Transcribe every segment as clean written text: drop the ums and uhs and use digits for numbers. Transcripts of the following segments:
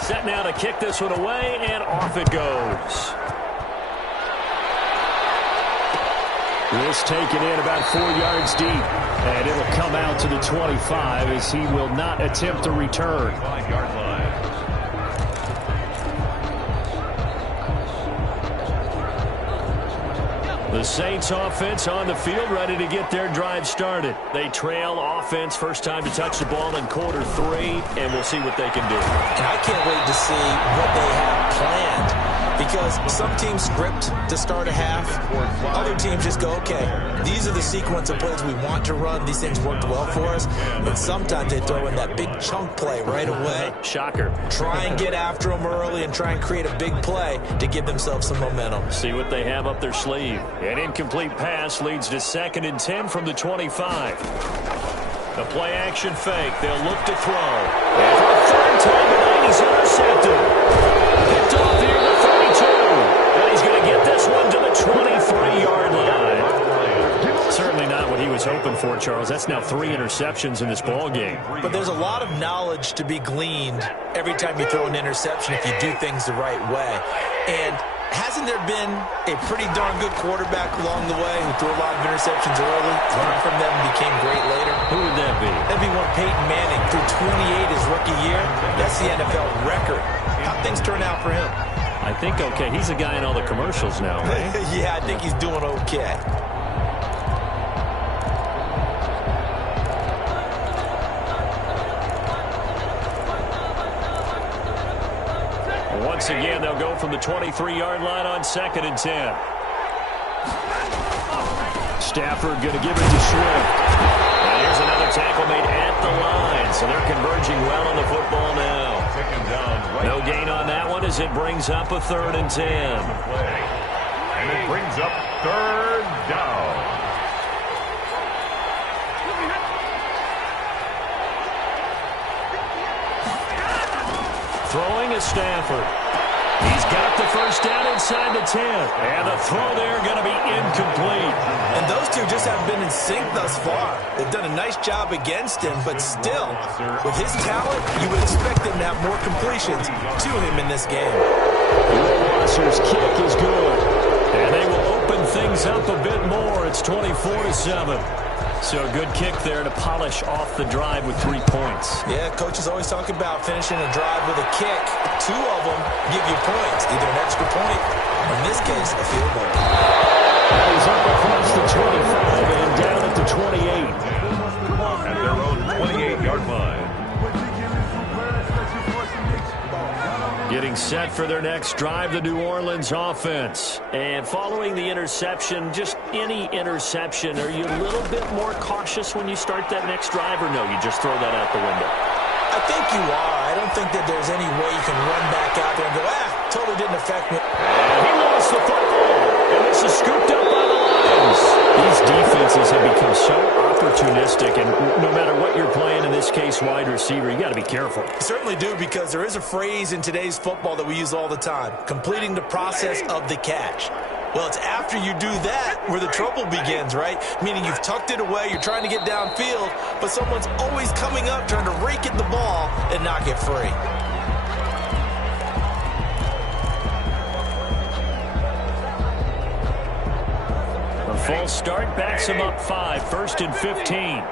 Set now to kick this one away, and off it goes. This taken in about 4 yards deep, and it'll come out to the 25 as he will not attempt to return. 5-yard line. The Saints offense on the field, ready to get their drive started. They trail offense, first time to touch the ball in quarter 3, and we'll see what they can do. And I can't wait to see what they have planned. Because some teams script to start a half. Other teams just go, okay, these are the sequence of plays we want to run. These things worked well for us. And sometimes they throw in that big chunk play right away. Shocker. Try and get after them early and try and create a big play to give themselves some momentum. See what they have up their sleeve. An incomplete pass leads to 2nd and 10 from the 25. The play action fake. They'll look to throw. And for the 3rd time tonight, he's intercepted. Picked off here at the 32. And he's going to get this one to the 23-yard line. Certainly not what he was hoping for, Charles. That's now 3 interceptions in this ball game. But there's a lot of knowledge to be gleaned every time you throw an interception if you do things the right way. And hasn't there been a pretty darn good quarterback along the way who threw a lot of interceptions early, learned from them, and became great later? Who would that be? That'd be one Peyton Manning. Threw 28 his rookie year. That's the NFL record. How'd things turn out for him? I think okay. He's a guy in all the commercials now, right? Yeah, I think he's doing okay. Once again, they'll go from the 23-yard line on 2nd and 10. Stafford going to give it to Swift. And here's another tackle made at the line, so they're converging well on the football now. No gain on that one as it brings up a 3rd and 10. And it brings up 3rd down. Throwing is Stafford. He's got the first down inside the 10. And the throw there going to be incomplete. And those two just haven't been in sync thus far. They've done a nice job against him, but still, with his talent, you would expect him to have more completions to him in this game. Wasser's kick is good. And they will open things up a bit more. It's 24-7. So a good kick there to polish off the drive with 3 points. Yeah, coaches always talk about finishing a drive with a kick. 2 of them give you points, either an extra point, or in this case, a field goal. He's up across the 25 and down at the 28. At their own 28-yard line. Getting set for their next drive, the New Orleans offense. And following the interception, just any interception, are you a little bit more cautious when you start that next drive, or no, you just throw that out the window? I think you are. I don't think that there's any way you can run back out there and go, totally didn't affect me. And he lost the football, and this is scooped up by the Lions. These defenses have become so opportunistic, and no matter what you're playing, in this case, wide receiver, you got to be careful. You certainly do, because there is a phrase in today's football that we use all the time, completing the process of the catch. Well, it's after you do that where the trouble begins, right? Meaning you've tucked it away, you're trying to get downfield, but someone's always coming up trying to rake at the ball and knock it free. A false start backs him up 5, 1st and 15.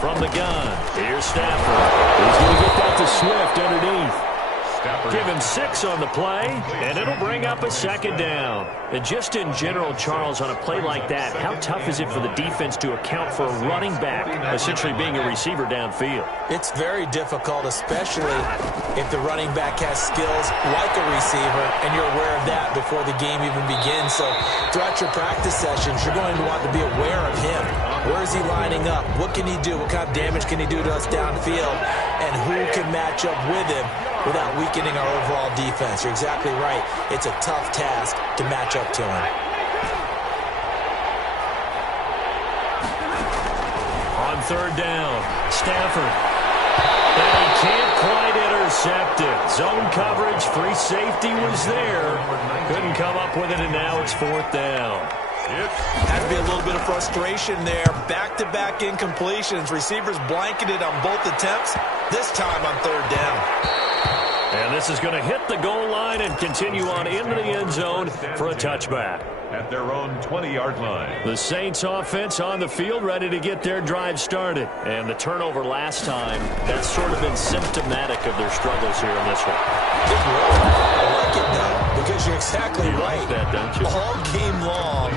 From the gun, here's Stafford. He's going to get that to Swift underneath. Give him 6 on the play, and it'll bring up a 2nd down. And just in general, Charles, on a play like that, how tough is it for the defense to account for a running back essentially being a receiver downfield? It's very difficult, especially if the running back has skills like a receiver, and you're aware of that before the game even begins. So throughout your practice sessions, you're going to want to be aware of him. Where is he lining up? What can he do? What kind of damage can he do to us downfield? And who can match up with him without weakening our overall defense? You're exactly right. It's a tough task to match up to him. On 3rd down, Stafford. And he can't quite intercept it. Zone coverage, free safety was there. Couldn't come up with it, and now it's 4th down. Had to be a little bit of frustration there. Back-to-back incompletions. Receivers blanketed on both attempts, this time on third down. And this is going to hit the goal line and continue on into the end zone for a touchback. At their own 20-yard line. The Saints offense on the field, ready to get their drive started. And the turnover last time, that's sort of been symptomatic of their struggles here in this one. I like it, though, because you're exactly right. Like that, don't you? All game long,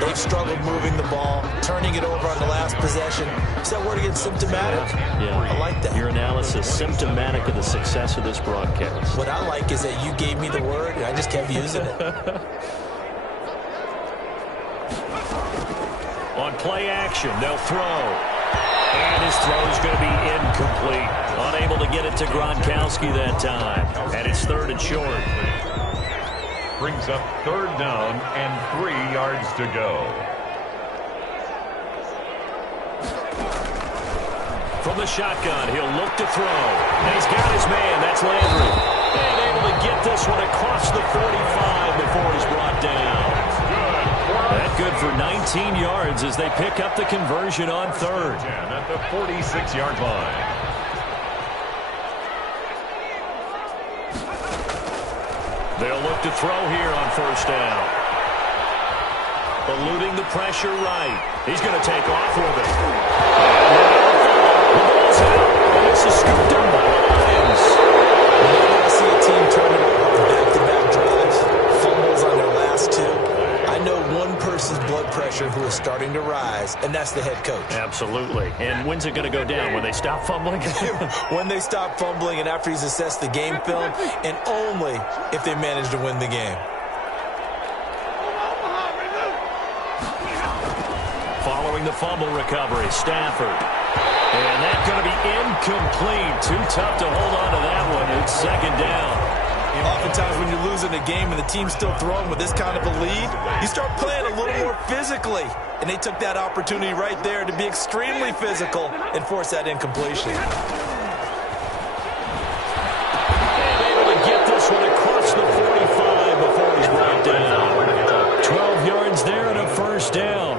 they've struggled moving the ball, turning it over on the last possession. Is that word again, symptomatic? Yeah. I like that. Your analysis, symptomatic of the success of this broadcast. What I like is that you gave me the word, and I just kept using it. On play action, they'll throw. And his throw is going to be incomplete. Unable to get it to Gronkowski that time. And it's third and short. Brings up third down and 3 yards to go. From the shotgun, he'll look to throw. And he's got his man. That's Landry. And able to get this one across the 45 before he's brought down. That good for 19 yards as they pick up the conversion on third. At the 46-yard line. They'll look to throw here on first down. Eluding the pressure right. He's going to take off with it. The ball's out. And this is scooped up by the Lions. Whenever I see a team turn it over on back-to-back drives, fumbles on their last two, I know one person's blood pressure who is starting to rise, and that's the head coach. Absolutely. And when's it going to go down? When they stop fumbling? When they stop fumbling and after he's assessed the game film, and only if they manage to win the game. Following the fumble recovery, Stafford. And that's going to be incomplete. Too tough to hold on to that one. It's second down. Oftentimes when you're losing a game and the team's still throwing with this kind of a lead, you start playing a little more physically. And they took that opportunity right there to be extremely physical and force that incompletion. And able to get this one across the 45 before he's brought down. 12 yards there and a first down.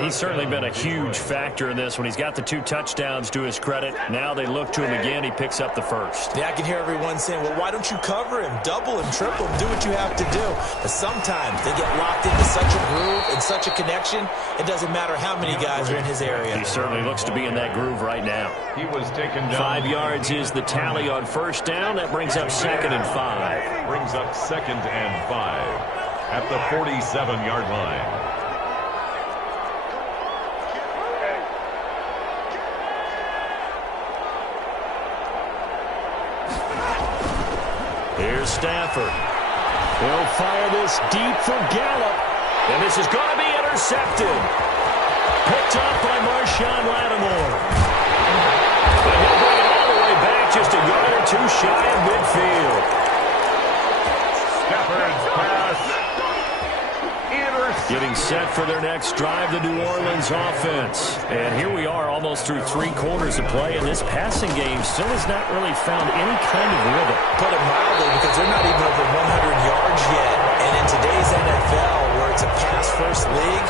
He's certainly been a huge factor in this when he's got the 2 touchdowns to his credit. Now they look to him again. He picks up the first. Yeah, I can hear everyone saying, well, why don't you cover him? Double him, triple him, do what you have to do. But sometimes they get locked into such a groove and such a connection, it doesn't matter how many guys are in his area. He certainly looks to be in that groove right now. He was taken down. 5 yards is the tally on first down. That brings up second and 5. Brings up second and 5 at the 47-yard line. Here's Stafford. He'll fire this deep for Gallup. And this is going to be intercepted. Picked up by Marshawn Lattimore. And he'll bring it all the way back just a yard or 2 shy of midfield. Stafford's pass. Getting set for their next drive, the New Orleans offense. And here we are almost through 3 quarters of play, and this passing game still has not really found any kind of rhythm. Put it mildly, because they're not even over 100 yards yet. And in today's NFL, where it's a pass-first league,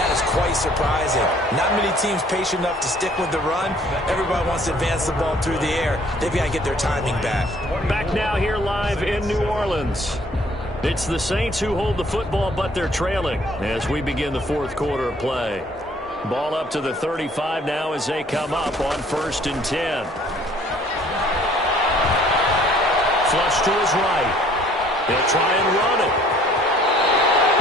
that is quite surprising. Not many teams patient enough to stick with the run. Everybody wants to advance the ball through the air. They've got to get their timing back. Back now here live in New Orleans. It's the Saints who hold the football, but they're trailing as we begin the 4th quarter of play. Ball up to the 35 now as they come up on 1st and 10. Flush to his right. He'll try and run it.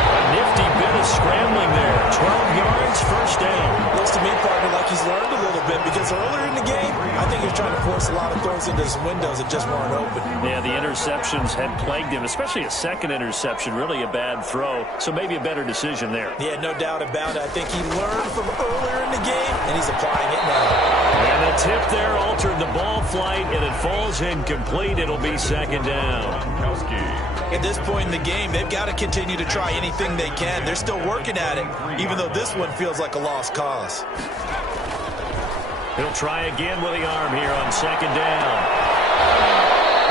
A nifty bit of scrambling there. 12 yards, first down. Looks to me, partner, like he's learned a little bit, because earlier in the game, I think he was trying to force a lot of throws into some windows that just weren't open. Yeah, the interceptions had plagued him, especially a second interception, really a bad throw. So maybe a better decision there. Yeah, no doubt about it. I think he learned from earlier in the game, and he's applying it now. And the tip there altered the ball flight, and it falls incomplete. It'll be second down. At this point in the game, they've got to continue to try anything they can. They're still working at it, even though this one feels like a lost cause. He'll try again with the arm here on second down.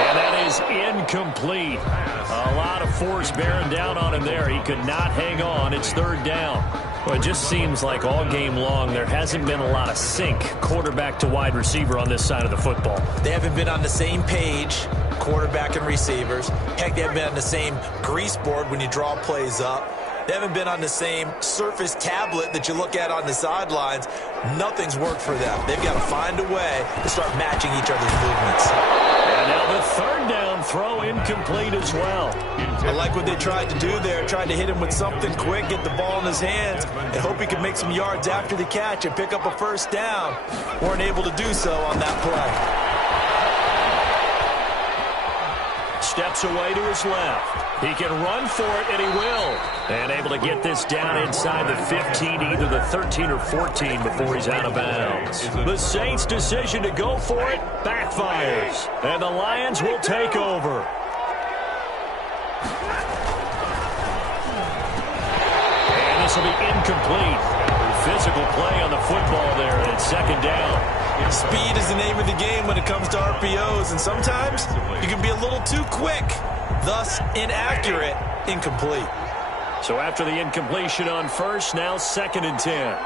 And that is incomplete. A lot of force bearing down on him there. He could not hang on. It's third down. Well, it just seems like all game long there hasn't been a lot of sync quarterback to wide receiver on this side of the football. They haven't been on the same page, quarterback and receivers. Heck, they haven't been on the same grease board when you draw plays up. They haven't been on the same Surface tablet that you look at on the sidelines. Nothing's worked for them. They've got to find a way to start matching each other's movements. And now the third down throw incomplete as well. I like what they tried to do there. Tried to hit him with something quick, get the ball in his hands, and hope he could make some yards after the catch and pick up a first down. Weren't able to do so on that play. Steps away to his left. He can run for it, and he will. And able to get this down inside the 15, either the 13 or 14 before he's out of bounds. The Saints' decision to go for it backfires. And the Lions will take over. And this will be incomplete. Physical play on the football there, and it's second down. Speed is the name of the game when it comes to RPOs, and sometimes you can be a little too quick, thus inaccurate, incomplete. So after the incompletion on first, now second and 10.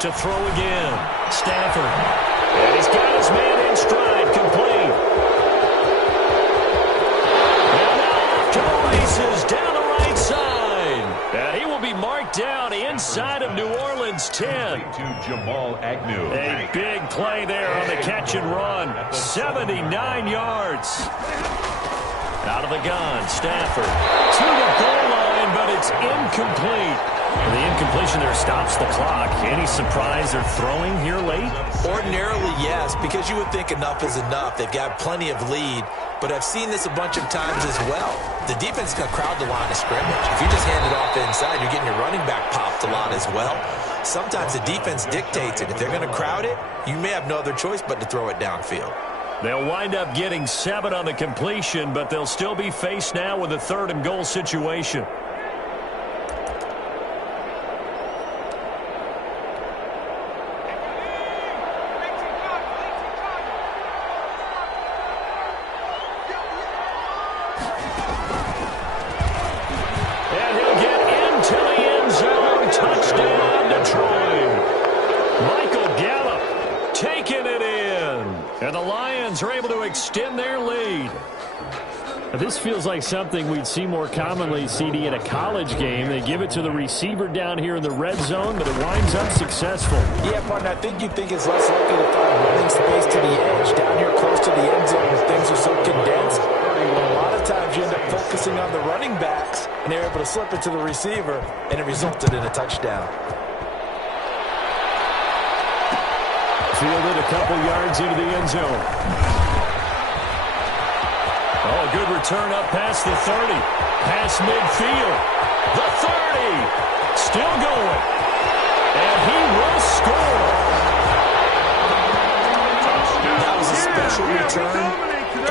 To throw again, Stafford. And he's got his man in stride, complete. And now off to the races, down the right side. And he will be marked down inside of New Orleans 10. To Jamal Agnew. A big play there on the catch and run. 79 yards. Out of the gun, Stafford to the goal line, but it's incomplete. The incompletion there stops the clock. Any surprise they're throwing here late? Ordinarily, yes, because you would think enough is enough. They've got plenty of lead, but I've seen this a bunch of times as well. The defense is going to crowd the line of scrimmage. If you just hand it off inside, you're getting your running back popped a lot as well. Sometimes the defense dictates it. If they're going to crowd it, you may have no other choice but to throw it downfield. They'll wind up getting 7 on the completion, but they'll still be faced now with a third and goal situation. And he'll get into the end zone. Touchdown, Detroit. Michael Gallup taking it in. And the Lions are able to extend their lead. This feels like something we'd see more commonly, CD, in a college game. They give it to the receiver down here in the red zone, but it winds up successful. Yeah, partner, I think you'd think it's less likely to find running space to the edge. Down here close to the end zone where things are so condensed. A lot of times you end up focusing on the running backs, and they're able to slip it to the receiver, and it resulted in a touchdown. Fielded a couple yards into the end zone. Oh, a good return up past the 30. Past midfield. The 30. Still going. And he will score. That was a special return,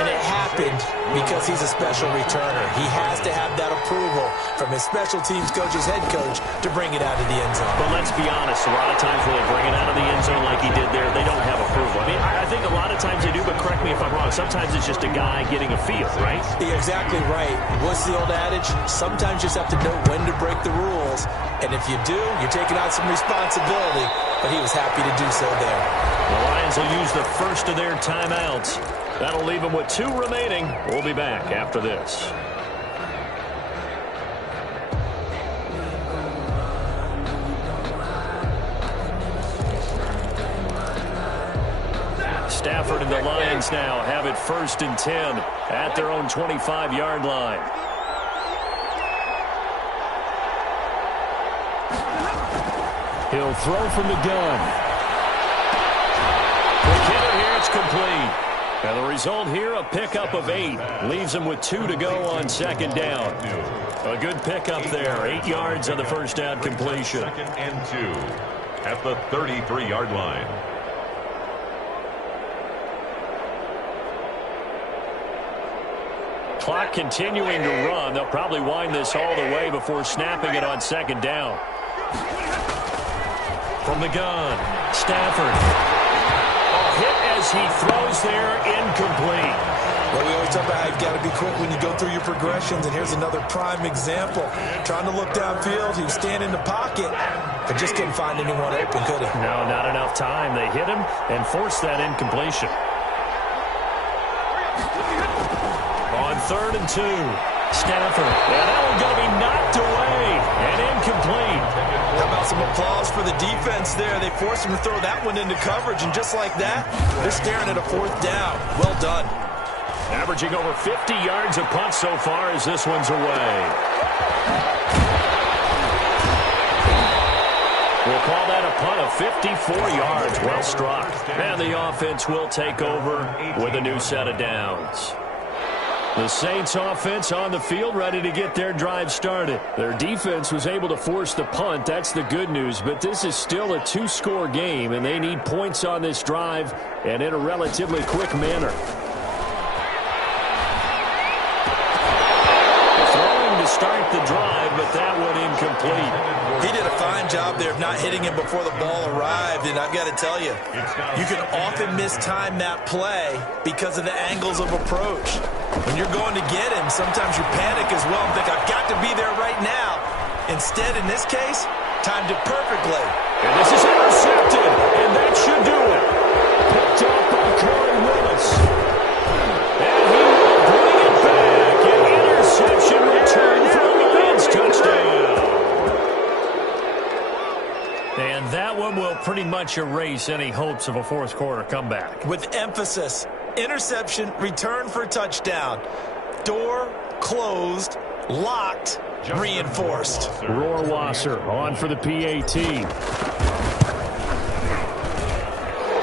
and it happened because he's a special returner. He has to have that approval from his special teams coach's head coach to bring it out of the end zone. But let's be honest, a lot of times when they bring it out of the end zone like he did there, they don't have approval. I mean, I think a lot of times they do, but correct me if I'm wrong. Sometimes it's just a guy getting a feel, right? You're exactly right. What's the old adage? Sometimes you just have to know when to break the rules. And if you do, you're taking on some responsibility. But he was happy to do so there. The Lions will use the first of their timeouts. That'll leave them with 2 remaining. We'll be back after this. Stafford and the Lions now have it 1st and 10 at their own 25-yard line. He'll throw from the gun. Quick hitter here, it's complete. And the result here, a pickup of 8. Leaves him with 2 to go on 2nd down. A good pickup there. 8 yards on the first down completion. 2nd and 2 at the 33-yard line. Clock continuing to run. They'll probably wind this all the way before snapping it on 2nd down. From the gun, Stafford. A hit as he throws there, incomplete. Well, we always talk about how you've got to be quick when you go through your progressions, and here's another prime example. Trying to look downfield, he was standing in the pocket, but just couldn't find anyone open, could he? No, not enough time. They hit him and forced that incompletion. On 3rd and 2, Stafford. And that one's going to be knocked away and incomplete. How about some applause for the defense there? They forced him to throw that one into coverage, and just like that, they're staring at a 4th down. Well done. Averaging over 50 yards a punt so far as this one's away. We'll call that a punt of 54 yards. Well struck. And the offense will take over with a new set of downs. The Saints offense on the field ready to get their drive started. Their defense was able to force the punt. That's the good news. But this is still a 2-score game, and they need points on this drive and in a relatively quick manner. Throwing to start the drive, but that one incomplete. He did a fine job there of not hitting him before the ball arrived, and I've got to tell you, you can often mistime that play because of the angles of approach. When you're going to get him, sometimes you panic as well and think, I've got to be there right now. Instead, in this case, timed it perfectly. And this is intercepted, and that should do it. Picked up by Corey Willis. And he will bring it back. An interception return for the Lions touchdown. And that one will pretty much erase any hopes of a 4th quarter comeback. With emphasis, interception, return for touchdown. Door closed, locked, reinforced. Rohrwasser on for the PAT.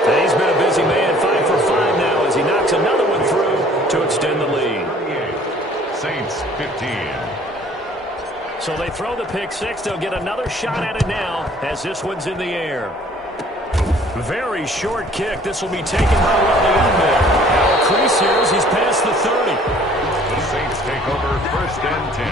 And he's been a busy man, 5 for 5 now as he knocks another one through to extend the lead. Saints 15. So they throw the pick 6. They'll get another shot at it now as this one's in the air. Very short kick. This will be taken by one of the young men. Now a crease here as he's past the 30. The Saints take over 1st and 10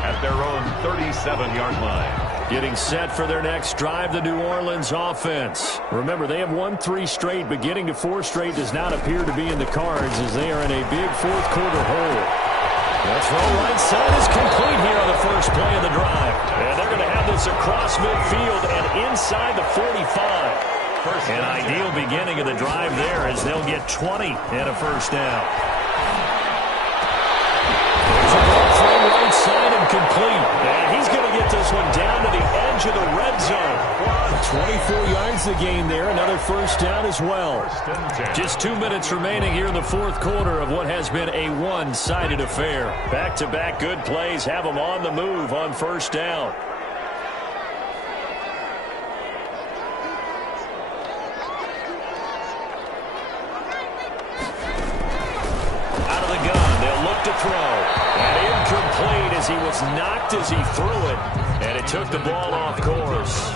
at their own 37-yard line. Getting set for their next drive, the New Orleans offense. Remember, they have won 3 straight, but getting to 4 straight does not appear to be in the cards as they are in a big 4th quarter hole. That throw right side is complete here on the first play of the drive. And they're going to have this across midfield and inside the 45. An ideal beginning of the drive there as they'll get 20 and a 1st down. There's a ball throw right side and complete. And he's going to get this one down to the edge of the red zone. 24 yards the gain there. Another 1st down as well. Just 2 minutes remaining here in the 4th quarter of what has been a one-sided affair. Back-to-back good plays have them on the move on 1st down. To throw. And incomplete as he was knocked as he threw it. And it took the ball off course.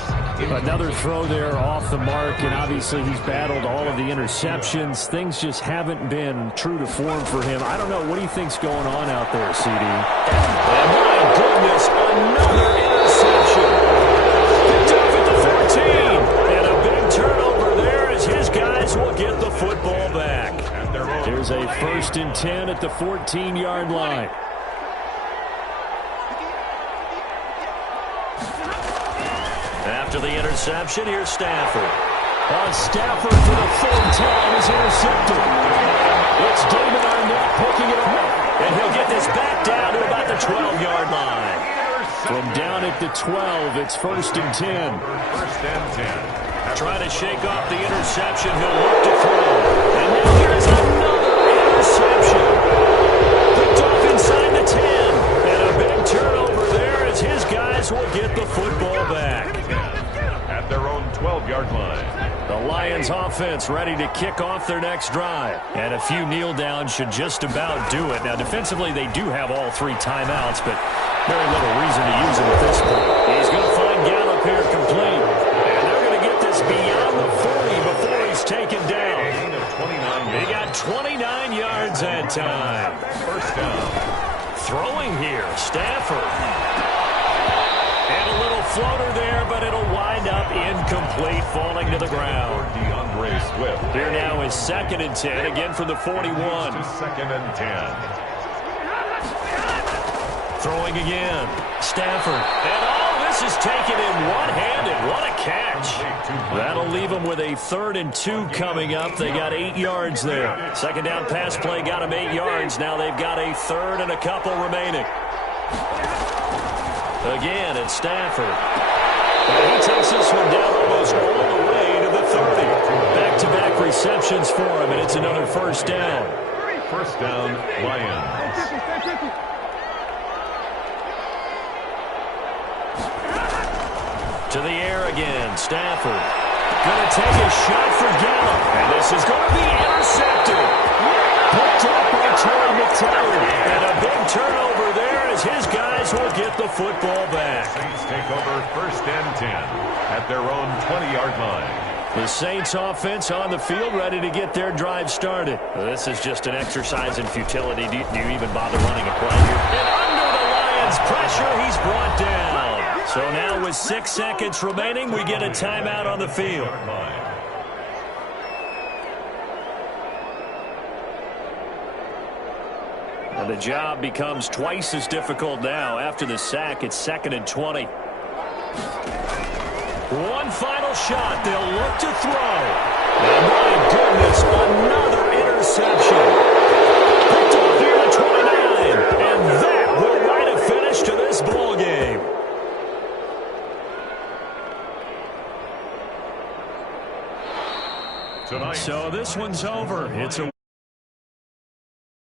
Another throw there off the mark, and obviously he's battled all of the interceptions. Things just haven't been true to form for him. I don't know. What do you think's going on out there, CD? And my goodness, another interception. Picked up at the 14. And a big turnover there as his guys will get the football back. There's a 1st and 10 at the 14-yard line. After the interception, here's Stafford. Stafford for the 3rd time is intercepted. It's David Arnett picking it up. And he'll get this back down to about the 12-yard line. From down at the 12, it's 1st and 10. 1st and 10. Trying to shake off the interception. He'll look to throw. And now here's another interception. Picked off inside the 10. And a big turnover there as his guys will get the football back. At their own 12-yard line. The Lions offense ready to kick off their next drive. And a few kneel downs should just about do it. Now, defensively, they do have all 3 timeouts, but very little reason to use them at this point. He's going to find Gallup here complete. And they're going to get this beyond the 40 before he's taken down. He got 29 yards that time. 1st down. Throwing here, Stafford. And a little floater there, but it'll wind up incomplete, falling to the ground. DeAndre Swift. Here now is 2nd and 10, again from the 41. To 2nd and 10. Throwing again. Stafford. And all this is taken in one-handed. What a catch. That'll leave them with a 3rd and 2 coming up. They got 8 yards there. 2nd down pass play got them 8 yards. Now they've got a 3rd and a couple remaining. Again, it's Stafford. And he takes this one down almost all the way to the 30. Back-to-back receptions for him, and it's another 1st down. 1st down, Lions. To the air again, Stafford. Going to take a shot for Gallup. And this is going to be intercepted. Picked up by Terry McLaurin. And a big turnover there as his guys will get the football back. Saints take over 1st and 10 at their own 20-yard line. The Saints offense on the field ready to get their drive started. This is just an exercise in futility. Do you even bother running a play here? And under the Lions' pressure, he's brought down. So now with 6 seconds remaining, we get a timeout on the field. And the job becomes twice as difficult now. After the sack, it's 2nd and 20. One final shot. They'll look to throw. And my goodness, another interception. Picked off here to 29. And that will write a finish to this ball game. So this one's over. It's a